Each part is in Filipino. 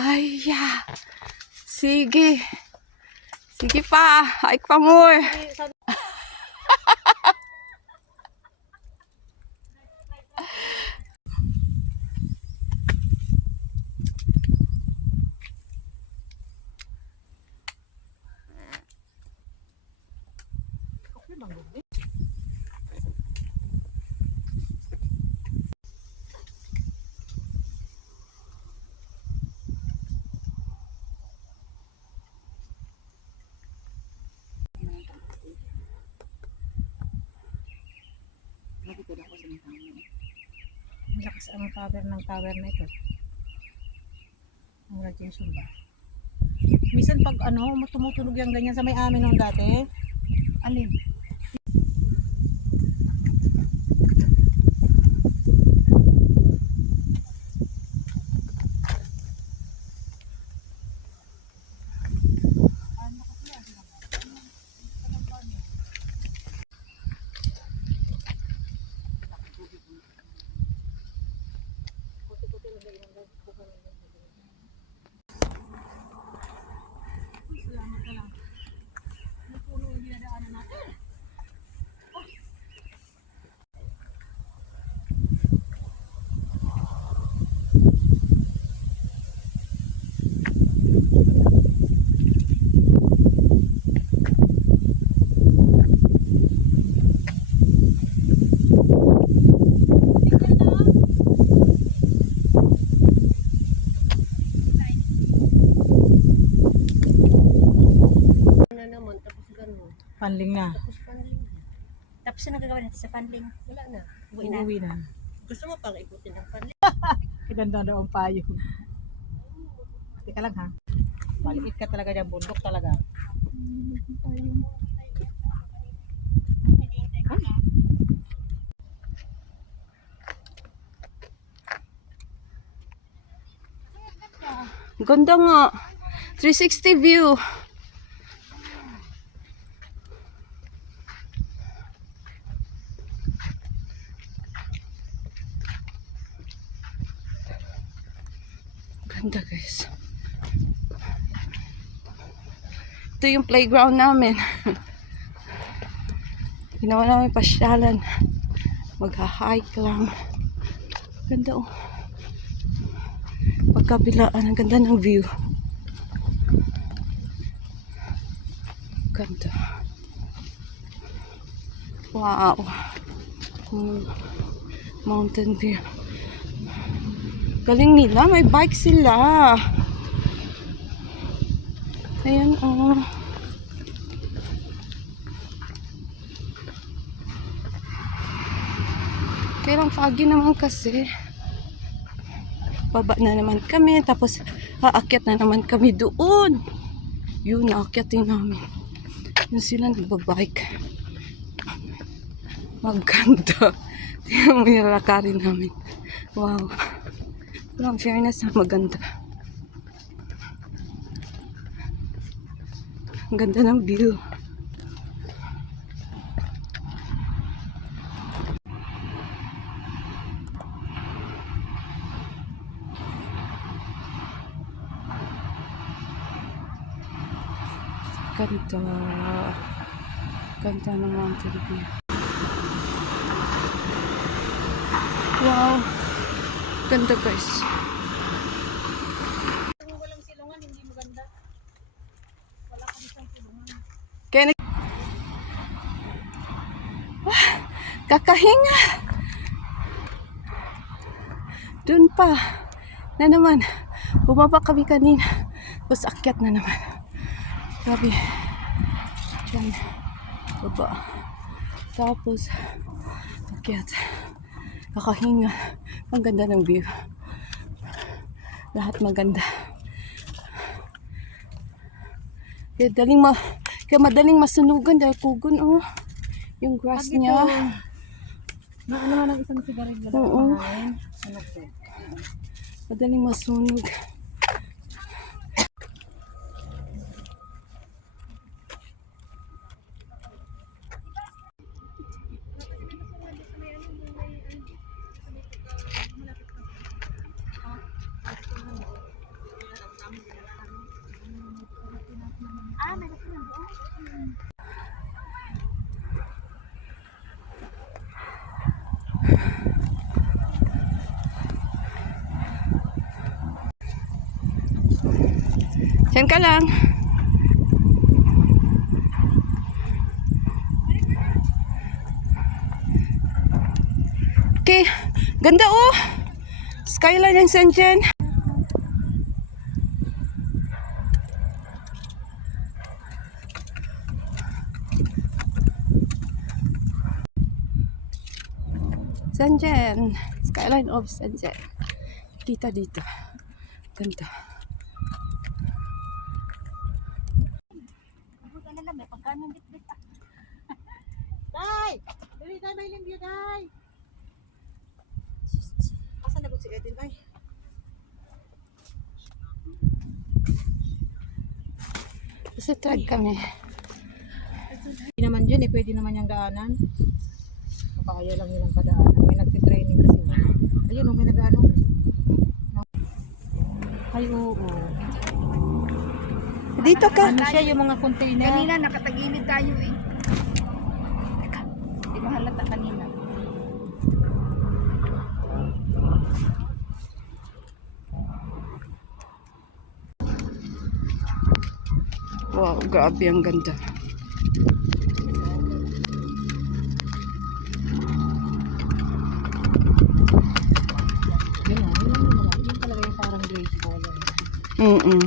Ay, sige. Sige pa. Hike pa more. Lakas ang power ng tower na ito. Ang radiation ba? Minsan pag tumutunog yung ganyan sa may amin nung dati. Alin? Panling na. Tapos na nagagawa natin sa panling. Wala na. Uuwi na. Gusto mo pang ikutin ng panling? Ganda daw ang payo. Teka lang ha. Maliit ka talaga dyan. Bundok talaga. Ganda nga. 360 view. Ganda guys. Ito yung playground namin. Ginawa namin pasyalan. Magha-hike lang. Ganda oh. Pagkabilaan, ang ganda ng view. Ganda. Wow. Mountain view. Galing nila, may bike sila. Ayan oh. Pero foggy naman kasi. Baba na naman kami, tapos aakyat na naman kami doon. Yun, naakyatin namin. Yun sila nagbabike. Maganda. Tingnan mo yung lakarin namin. Wow. Walang fairness na maganda. Ang ganda ng view. Ganda. Ganda ng mountain view. Wow. Ganda guys. Kung walang silungan, hindi maganda. Wala ka isang silungan. Kaya kakahinga. Doon pa. Na naman. Bumaba kami kanina. Tapos akyat na naman. Grabe. Yan. Baba. Tapos akyat. Kakahinga. Ang ganda ng view. Lahat maganda. Kaya madaling masunugan dahil kugon oh. Yung grass niya. Naano ng isang sigarilyo. Oo. Sunog to. Madaling masunog. Diyan ka lang. Okay, ganda oh. Skyline ng Shenzhen. Shenzhen. Skyline of Shenzhen. Kita dito. Ganda. Bukan na lang, may pagkano bit-bit. Day! Dali, day, may limbyo, day! Asan na po si Edin, ay? Kasi tag kami. Hindi naman dyan eh, pwede naman yung daanan. Kaya lang nilang padaanan. May nagtitraining kasi. Ayun, may nag-ano. Ay, oo. Dito ka. Ano siya, yung mga container? Kanina nakatagilid tayo eh. Teka, di mahalata kanina. Wow, grabe ang ganda. Yun talaga yung parang graceful. Mm-mm.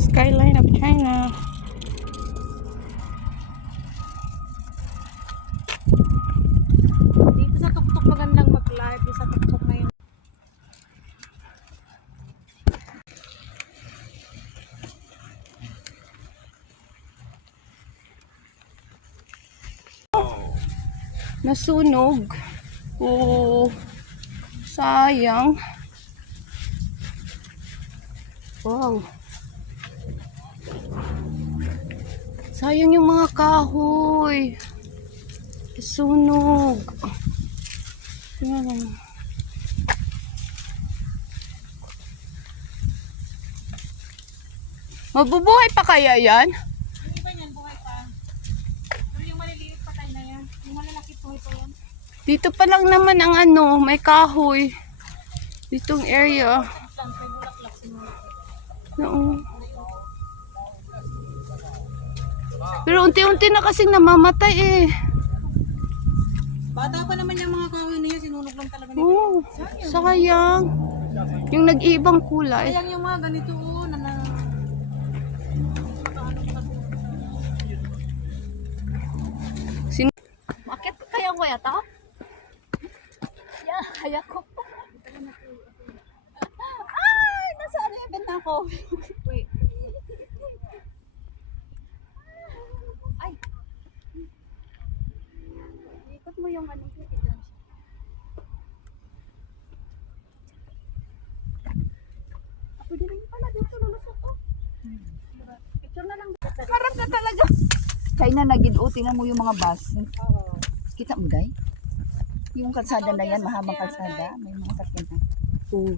Skyline of China. Dito sa tuktok magandang mag-live. Sa tuktok na yun. Nasunog. Oh, sayang. Wow. Sayang yung mga kahoy. Nasunog. Tingnan. Mabubuhay pa kaya yan? Yung iba niyan, buhay pa. Pero yung maliliit patay na yan. Yung malalaki buhay pa yan. Dito pa lang naman ang ano, may kahoy. Ditong area. Saan, may bulaklak simula. Oo. Pero unti-unti na kasing namamatay eh. Bata pa naman yung mga kahoy na yan. Sinunog lang talaga nito. Oo. Sayang. Yung nag-iibang kulay. Sayang yung mga ganito. Bakit kaya ko yata? Yeah, kaya ko. Ay, nasa ano yung benta ko? Wait. Ay. Ikot mo yung ano. Pwede rin pala dito lulusot ko. Picture na lang. Harap na talaga. Kaya na naging tingnan mo yung mga bus. Kita mo, Day? Yung kalsada na yan, mahabang kalsada. May mga sakyan na. Oo.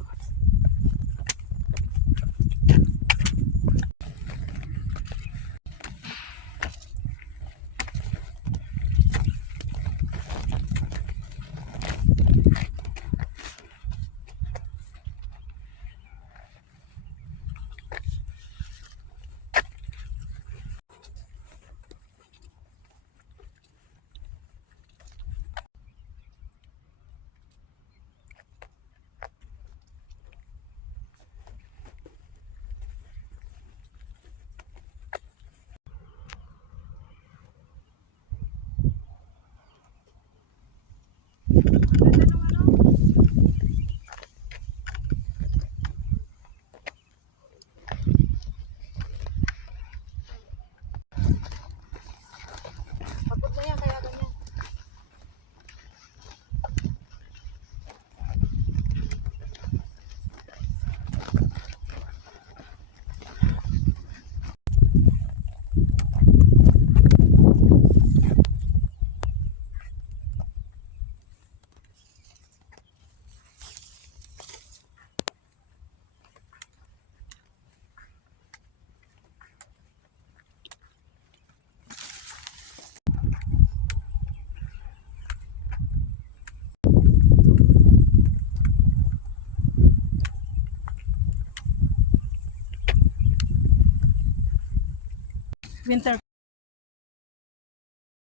winter